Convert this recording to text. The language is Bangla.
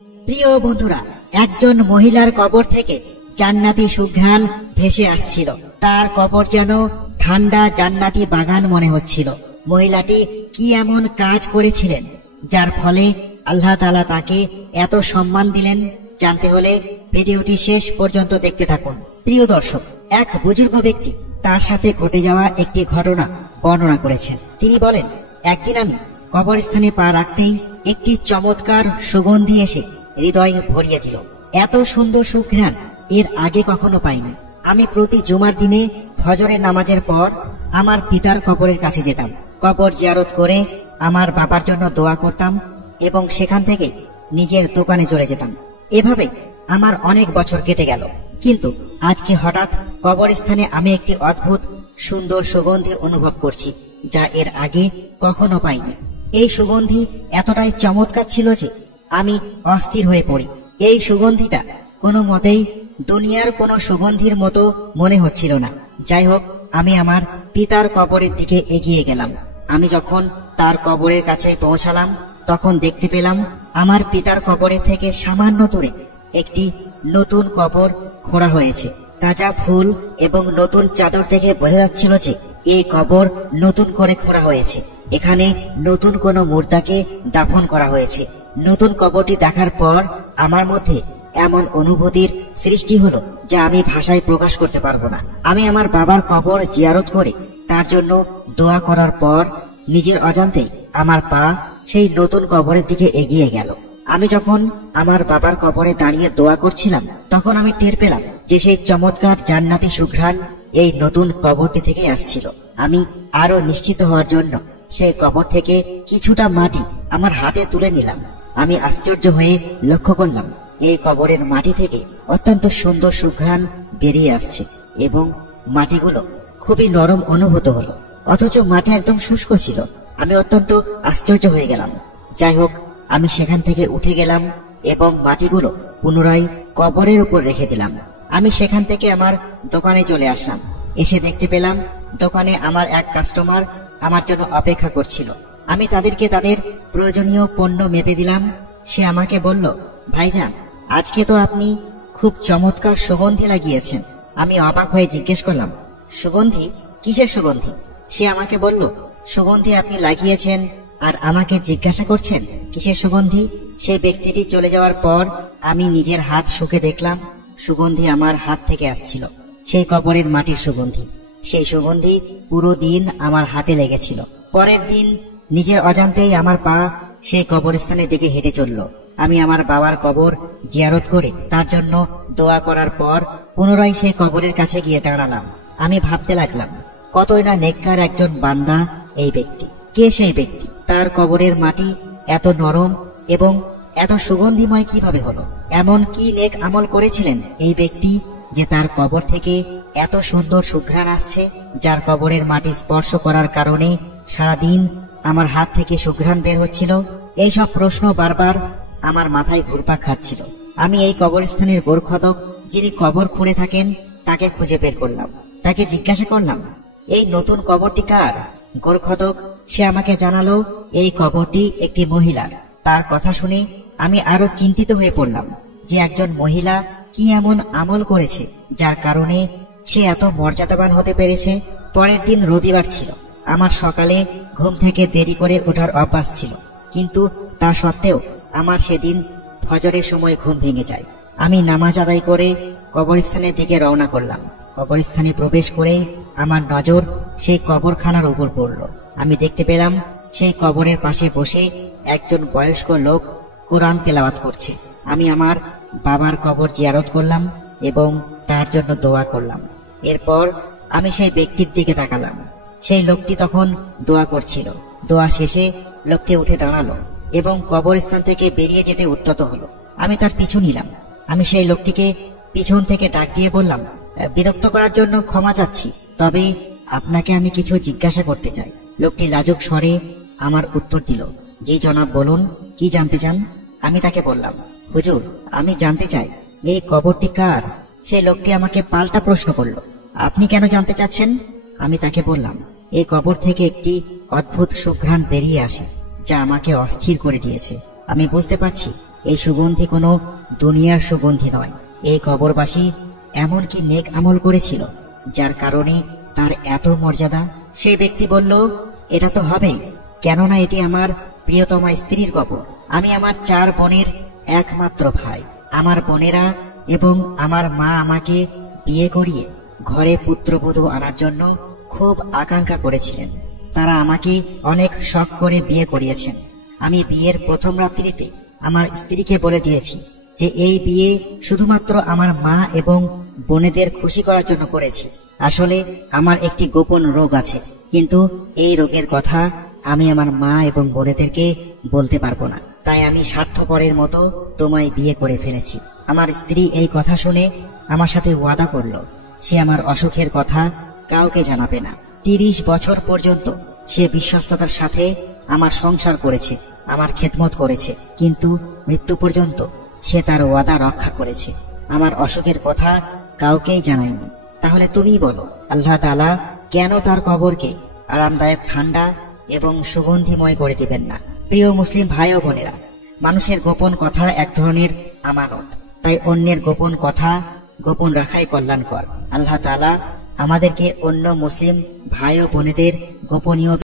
প্রিয় বন্ধুরা, একজন মহিলার কবর থেকে জান্নাতি সুঘ্রাণ ভেসে আসছিল। তার কবর যেন ঠান্ডা জান্নাতি বাগান মনে হচ্ছিল। মহিলাটি কি এমন কাজ করেছিলেন যার ফলে আল্লাহ তাআলা তাকে এত সম্মান দিলেন? জানতে হলে ভিডিওটি শেষ পর্যন্ত দেখতে থাকুন। প্রিয় দর্শক, এক বুজুর্গ ব্যক্তি তার সাথে ঘটে যাওয়া একটি ঘটনা বর্ণনা করেছেন। তিনি বলেন, একদিন আমি কবরস্থানে পা রাখতেই একটি চমৎকার সুগন্ধি এসে হৃদয় ভরিয়ে দিল। এত সুন্দর সুঘ্রাণ এর আগে কখনো পাইনি। আমি প্রতি জুমার দিনে ফজরের নামাজের পর আমার পিতার কবরের কাছে যেতাম। কবর জিয়ারত করে আমার বাবার জন্য দোয়া করতাম এবং সেখান থেকে নিজের দোকানে চলে যেতাম। এভাবে আমার অনেক বছর কেটে গেল। কিন্তু আজকে হঠাৎ কবরস্থানে আমি একটি অদ্ভুত সুন্দর সুগন্ধি অনুভব করছি, যা এর আগে কখনো পাইনি। এই সুগন্ধি এতটাই চমৎকার ছিল যে আমি অস্থির হয়ে পড়ি। এই সুগন্ধিটা কোনো মতেই দুনিয়ার কোনো সুগন্ধির মতো মনে হচ্ছিল না। যাই হোক, আমি আমার পিতার কবরের দিকে এগিয়ে গেলাম। আমি যখন তার কবরের কাছে পৌঁছালাম তখন দেখতে পেলাম আমার পিতার কবরের থেকে সামান্য দূরে একটি নতুন কবর খোঁড়া হয়েছে। তাজা ফুল এবং নতুন চাদর থেকে বোঝা যাচ্ছিল যে এই কবর নতুন করে খোঁড়া হয়েছে। এখানে নতুন কোনো মুর্দাকে দাফন করা হয়েছে। নতুন কবরটি দেখার পর আমার মধ্যে এমন অনুভূতির সৃষ্টি হলো যা আমি ভাষায় প্রকাশ করতে পারবো না। আমি আমার বাবার কবর জিয়ারত করে তার জন্য দোয়া করার পর নিজের অজান্তেই আমার পা সেই নতুন কবরের দিকে এগিয়ে গেল। আমি যখন আমার বাবার কবরে দাঁড়িয়ে দোয়া করছিলাম তখন আমি টের পেলাম যে সেই চমৎকার জান্নাতি সুঘ্রাণ এই নতুন কবরটি থেকে আসছিল। আমি আরো নিশ্চিত হওয়ার জন্য সেই কবর থেকে কিছুটা মাটি আমার হাতে তুলে নিলাম। আমি আশ্চর্য হয়ে লক্ষ্য করলাম এই কবরের মাটি থেকে অত্যন্ত সুন্দর সুঘ্রাণ বেরিয়ে আসছে এবং মাটিগুলো খুবই নরম অনুভূত হলো, অথচ মাটি একদম শুষ্ক ছিল। আমি অত্যন্ত আশ্চর্য হয়ে গেলাম। যাই হোক, আমি সেখান থেকে উঠে গেলাম এবং মাটিগুলো পুনরায় কবরের উপর রেখে দিলাম। আমি সেখান থেকে আমার দোকানে চলে আসলাম। এসে দেখতে পেলাম দোকানে আমার এক কাস্টমার আমার জন্য অপেক্ষা করছিল। আমি তাদেরকে তাদের প্রয়োজনীয় পণ্য মেপে দিলাম। সে আমাকে বলল, ভাইজান, আজকে তো আপনি খুব চমৎকার সুগন্ধি লাগিয়েছেন। আমি অবাক হয়ে জিজ্ঞেস করলাম, সুগন্ধি? কিসের সুগন্ধি? সে আমাকে বলল, সুগন্ধি আপনি লাগিয়েছেন আর আমাকে জিজ্ঞাসা করছেন কিসের সুগন্ধি? সেই ব্যক্তিটি চলে যাওয়ার পর আমি নিজের হাত শুকে দেখলাম সুগন্ধি আমার হাত থেকে আসছিল। সেই কবরের মাটির সুগন্ধি। সেই সুগন্ধি পুরো দিন আমার হাতে লেগেছিল। পরের দিন নিজের অজান্তেই আমার পা সেই কবরস্থানের দিকে হেঁটে চলল। আমি আমার বাবার কবর জিয়ারত করে তার জন্য দোয়া করার পর পুনরায় সেই কবরের কাছে গিয়ে দাঁড়ালাম। আমি ভাবতে লাগলাম, কতই না নেককার একজন বান্দা এই ব্যক্তি। কে সেই ব্যক্তি? তার কবরের মাটি এত নরম এবং এত সুগন্ধিময় কিভাবে হলো? এমন কি নেক আমল করেছিলেন এই ব্যক্তি যে তার কবর থেকে এত সুন্দর সুঘ্রাণ আসছে, যার কবরের মাটি স্পর্শ করার কারণে সারাদিন আমার হাত থেকে সুঘ্রাণ বের হচ্ছিল? এইসব প্রশ্ন বারবার আমার মাথায় ঘুরপাক খাচ্ছিল। আমি এই কবরস্থানের গোরখদক, যিনি কবর খুঁড়ে থাকেন, তাকে খুঁজে বের করলাম। তাকে জিজ্ঞাসা করলাম, এই নতুন কবরটি কার? গোরখদক সে আমাকে জানালো এই কবরটি একটি মহিলার। তার কথা শুনে আমি আরো চিন্তিত হয়ে পড়লাম যে একজন মহিলা কি এমন আমল করেছে যার কারণে সে এত মর্যাদাবান হতে পেরেছে। পরের দিন রবিবার ছিল। আমার সকালে ঘুম থেকে দেরি করে ওঠার অভ্যাস ছিল, কিন্তু তা সত্ত্বেও আমার সেদিন ফজরের সময় ঘুম ভেঙে যায়। আমি নামাজ আদায় করে কবরস্থানের দিকে রওনা করলাম। কবরস্থানে প্রবেশ করে আমার নজর সেই কবরখানার উপর পড়ল। আমি দেখতে পেলাম সেই কবরের পাশে বসে একজন বয়স্ক লোক কোরআন তেলাওয়াত করছে। আমি আমার বাবার কবর জিয়ারত করলাম এবং তার জন্য দোয়া করলাম। এরপর আমি সেই ব্যক্তির দিকে তাকালাম। সেই লোকটি তখন দোয়া করছিল। দোয়া শেষে লোকটি উঠে দাঁড়ালো এবং কবরস্থান থেকে বেরিয়ে যেতে উদ্যত হলো। আমি তার পিছু নিলাম। আমি সেই লোকটিকে পিছন থেকে ডাক দিয়ে বললাম, বিরক্ত করার জন্য ক্ষমা চাচ্ছি, তবে আপনাকে আমি কিছু জিজ্ঞাসা করতে চাই। লোকটি লাজুক স্বরে আমার উত্তর দিল, জি জনাব, বলুন, কি জানতে চান? আমি তাকে বললাম, হুজুর, আমি জানতে চাই এই কবরটি কার? সেই লোকটি আমাকে পাল্টা প্রশ্ন করলো, আপনি কেন জানতে চাচ্ছেন? আমি তাকে বললাম, এই কবর থেকে একটি অদ্ভুত সুঘ্রাণ বেরিয়ে আসে যা আমাকে অস্থির করে দিয়েছে। আমি বুঝতে পারছি এই সুগন্ধি কোনো দুনিয়ার সুগন্ধি নয়। এই কবরবাসী এমন কি নেক আমল করেছিল যার কারণে তার এত মর্যাদা? সেই ব্যক্তি বলল, এটা তো হবেই, কেননা এটি আমার প্রিয়তমা স্ত্রীর কবর। আমি আমার 4 বোনের একমাত্র ভাই। আমার বোনেরা এবং আমার মা আমাকে বিয়ে করিয়ে ঘরে পুত্রবধূ আনার জন্য খুব আকাঙ্ক্ষা করেছিলেন। তারা আমাকে অনেক শখ করে বিয়ে করিয়েছেন। আমি বিয়ের প্রথম রাত্রিতে আমার স্ত্রীকে বলে দিয়েছি যে এই বিয়ে শুধুমাত্র আমার মা এবং বোনেদের খুশি করার জন্য করেছি। আসলে আমার একটি গোপন রোগ আছে, কিন্তু এই রোগের কথা আমি আমার মা এবং বোনেদেরকে বলতে পারবো না। তাই আমি স্বার্থপরের মতো তোমায় বিয়ে করে ফেলেছি। আমার স্ত্রী এই কথা শুনে আমার সাথে ওয়াদা করলো সে আমার অসুখের কথা কাউকে জানাবে না। 30 বছর পর্যন্ত সে বিশ্বস্ততার সাথে আমার সংসার করেছে, আমার খেদমত করেছে, কিন্তু মৃত্যু পর্যন্ত সে তার ওয়াদা রক্ষা করেছে। আমার অসুখের কথা কাউকেই জানায়নি। তাহলে তুমি বলো, আল্লাহ তাআলা কেন তার কবরকে আরামদায়ক, ঠান্ডা এবং সুগন্ধিময় করে দিবেন না? প্রিয় মুসলিম ভাই ও বোনেরা, মানুষের গোপন কথা এক ধরনের আমানত, তাই অন্যের গোপন কথা গোপন রাখাই কল্যাণকর। আল্লাহ তাআলা আমাদেরকে অন্য মুসলিম ভাই ও বোনেদের গোপনীয়